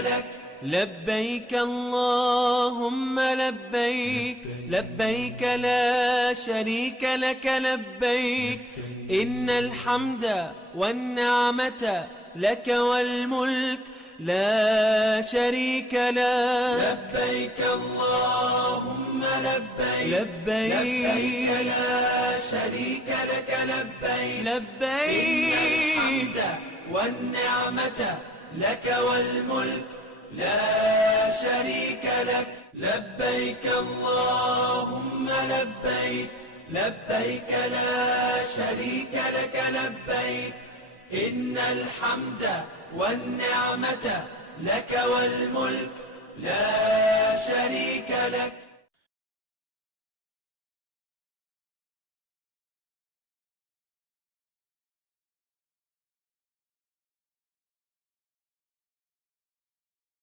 لك. لبيك اللهم لبيك، لبيك لا شريك لك لبيك، إن الحمد والنعمة لك والملك لا شريك لك. لبيك اللهم لبيك، لبيك لا شريك لك لبيك، لبيك إن الحمد والنعمة لك والملك لا شريك لك. لبيك اللهم لبيك، لبيك لا شريك لك لبيك، إن الحمد والنعمة لك والملك لا شريك لك.